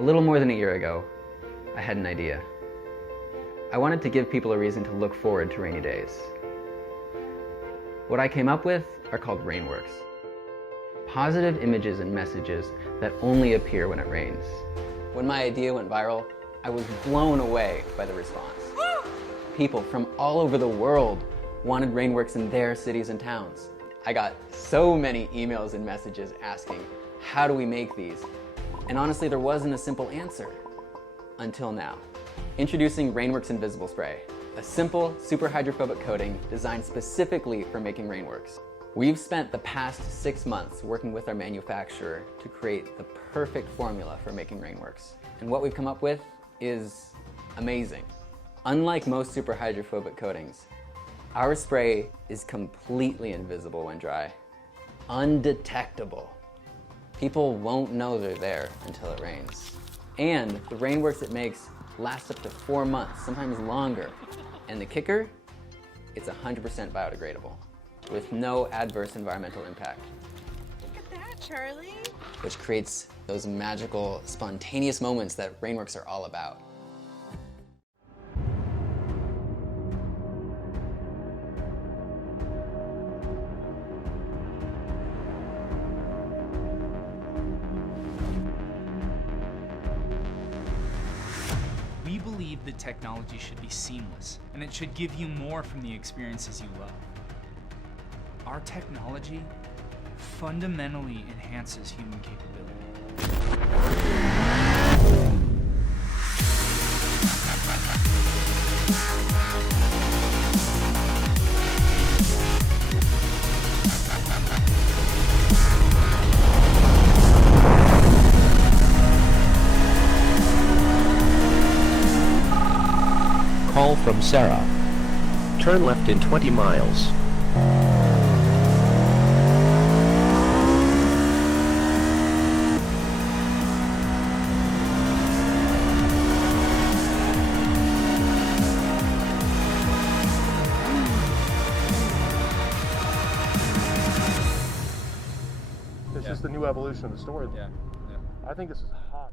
A little more than a year ago, I had an idea. I wanted to give people a reason to look forward to rainy days. What I came up with are called rainworks. Positive images and messages that only appear when it rains. When my idea went viral, I was blown away by the response. People from all over the world wanted rainworks in their cities and towns. I got so many emails and messages asking, how do we make these? And honestly, there wasn't a simple answer. Until now. Introducing Rainworks Invisible Spray, a simple, super hydrophobic coating designed specifically for making rainworks. We've spent the past 6 months working with our manufacturer to create the perfect formula for making rainworks. And what we've come up with is amazing. Unlike most super hydrophobic coatings, our spray is completely invisible when dry. Undetectable. People won't know they're there until it rains. And the rainworks it makes last up to 4 months, sometimes longer. And the kicker, it's 100% biodegradable, with no adverse environmental impact. Look at that, Charlie. Which creates those magical, spontaneous moments that rainworks are all about. We believe that technology should be seamless, and it should give you more from the experiences you love. Our technology fundamentally enhances human capability. Call from Sarah. Turn left in 20 miles. This is the new evolution of the story. Yeah. I think this is hot.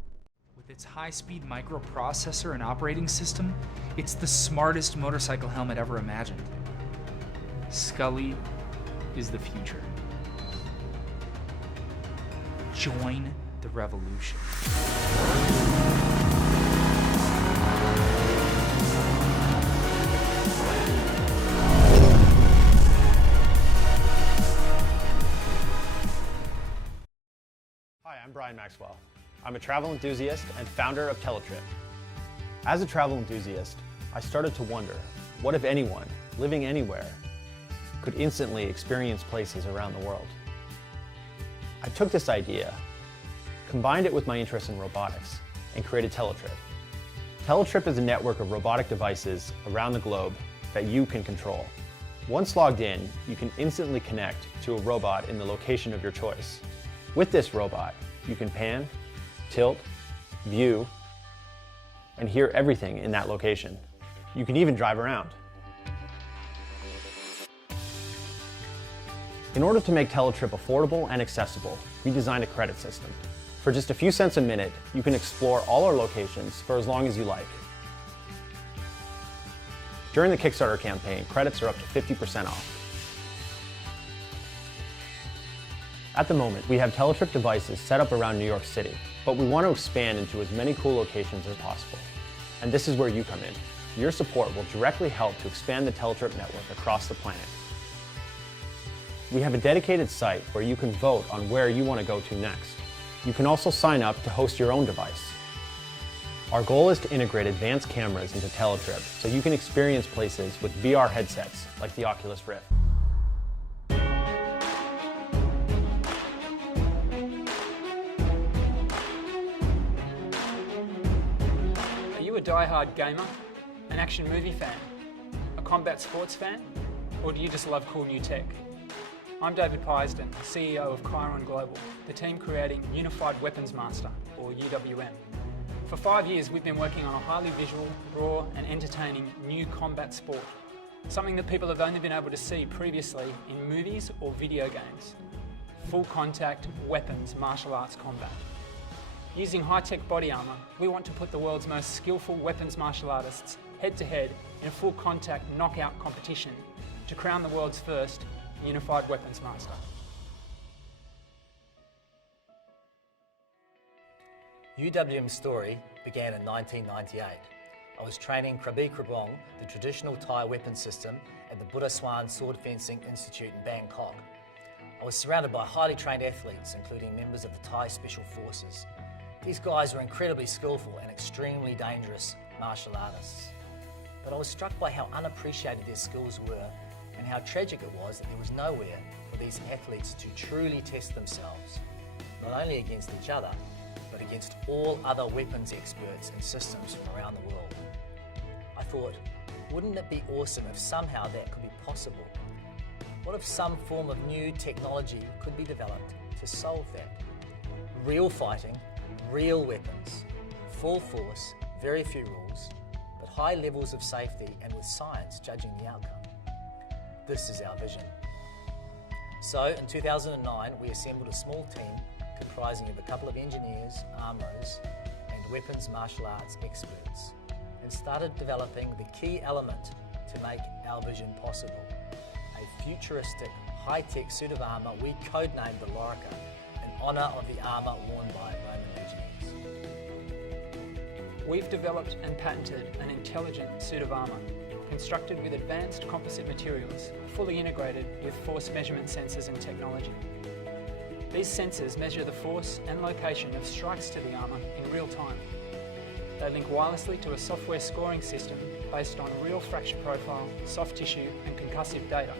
With its high-speed microprocessor and operating system, it's the smartest motorcycle helmet ever imagined. Scully is the future. Join the revolution. Hi, I'm Brian Maxwell. I'm a travel enthusiast and founder of Teletrip. As a travel enthusiast, I started to wonder, what if anyone, living anywhere, could instantly experience places around the world? I took this idea, combined it with my interest in robotics, and created Teletrip. Teletrip is a network of robotic devices around the globe that you can control. Once logged in, you can instantly connect to a robot in the location of your choice. With this robot, you can pan, tilt, view, and hear everything in that location. You can even drive around. In order to make Teletrip affordable and accessible, we designed a credit system. For just a few cents a minute, you can explore all our locations for as long as you like. During the Kickstarter campaign, credits are up to 50% off. At the moment, we have Teletrip devices set up around New York City, but we want to expand into as many cool locations as possible. And this is where you come in. Your support will directly help to expand the Teletrip network across the planet. We have a dedicated site where you can vote on where you want to go to next. You can also sign up to host your own device. Our goal is to integrate advanced cameras into Teletrip so you can experience places with VR headsets like the Oculus Rift. Are you a die-hard gamer, an action movie fan, a combat sports fan, or do you just love cool new tech? I'm David Piesden, CEO of Chiron Global, the team creating Unified Weapons Master, or UWM. For 5 years, we've been working on a highly visual, raw, and entertaining new combat sport, something that people have only been able to see previously in movies or video games. Full contact weapons martial arts combat. Using high-tech body armour, we want to put the world's most skillful weapons martial artists head-to-head in full contact knockout competition to crown the world's first unified weapons master. UWM's story began in 1998. I was training Krabi Krabong, the traditional Thai weapon system, at the Buddha Swan Sword Fencing Institute in Bangkok. I was surrounded by highly trained athletes, including members of the Thai Special Forces. These guys were incredibly skillful and extremely dangerous martial artists. But I was struck by how unappreciated their skills were and how tragic it was that there was nowhere for these athletes to truly test themselves, not only against each other, but against all other weapons experts and systems from around the world. I thought, wouldn't it be awesome if somehow that could be possible? What if some form of new technology could be developed to solve that? Real fighting, real weapons, full force, very few rules, but high levels of safety and with science judging the outcome. This is our vision. So in 2009, we assembled a small team comprising of a couple of engineers, armourers, and weapons martial arts experts, and started developing the key element to make our vision possible. A futuristic, high-tech suit of armour we codenamed the Lorica, in honour of the armour worn by Roman legionaries. We've developed and patented an intelligent suit of armour, constructed with advanced composite materials, fully integrated with force measurement sensors and technology. These sensors measure the force and location of strikes to the armour in real time. They link wirelessly to a software scoring system based on real fracture profile, soft tissue and concussive data,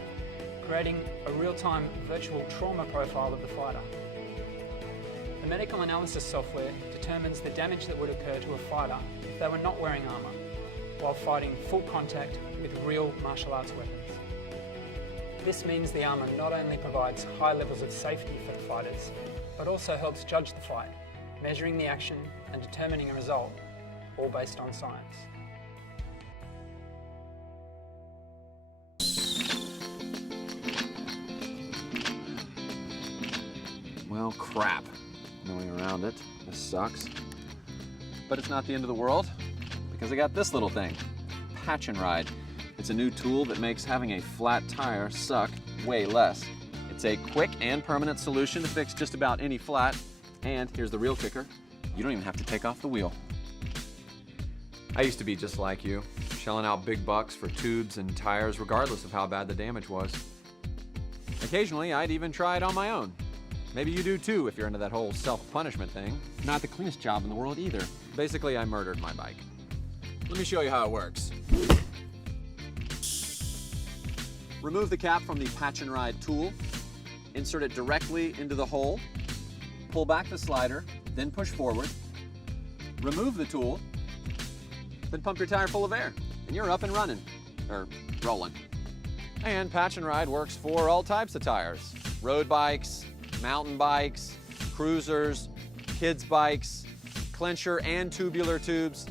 creating a real-time virtual trauma profile of the fighter. The medical analysis software determines the damage that would occur to a fighter if they were not wearing armour, while fighting full contact with real martial arts weapons. This means the armour not only provides high levels of safety for the fighters, but also helps judge the fight, measuring the action and determining a result, all based on science. Well, crap. Knowing around it. This sucks. But it's not the end of the world, because I got this little thing. Patch and Ride. It's a new tool that makes having a flat tire suck way less. It's a quick and permanent solution to fix just about any flat. And here's the real kicker. You don't even have to take off the wheel. I used to be just like you, shelling out big bucks for tubes and tires regardless of how bad the damage was. Occasionally, I'd even try it on my own. Maybe you do too if you're into that whole self-punishment thing. Not the cleanest job in the world either. Basically, I murdered my bike. Let me show you how it works. Remove the cap from the Patch and Ride tool, insert it directly into the hole, pull back the slider, then push forward, remove the tool, then pump your tire full of air, and you're up and running, or rolling. And Patch and Ride works for all types of tires. Road bikes, mountain bikes, cruisers, kids bikes, clincher and tubular tubes,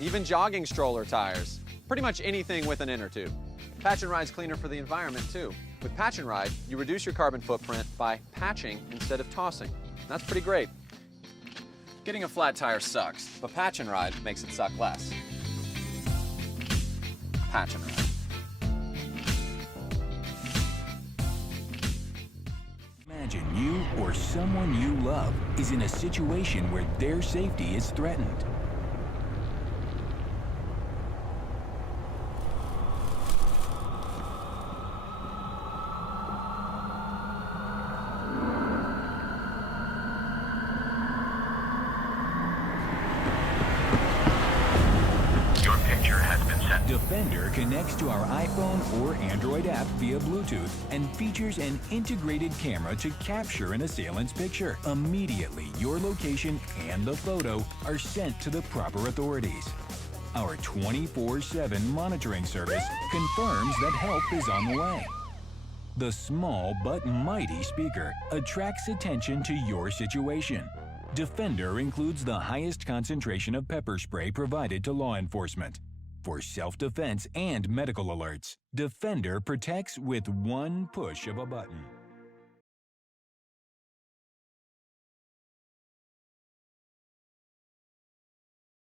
even jogging stroller tires. Pretty much anything with an inner tube. Patch and Ride's cleaner for the environment too. With Patch and Ride, you reduce your carbon footprint by patching instead of tossing. That's pretty great. Getting a flat tire sucks, but Patch and Ride makes it suck less. Patch and Ride. Imagine you or someone you love is in a situation where their safety is threatened. Defender connects to our iPhone or Android app via Bluetooth and features an integrated camera to capture an assailant's picture. Immediately, your location and the photo are sent to the proper authorities. Our 24/7 monitoring service confirms that help is on the way. The small but mighty speaker attracts attention to your situation. Defender includes the highest concentration of pepper spray provided to law enforcement. For self-defense and medical alerts, Defender protects with one push of a button.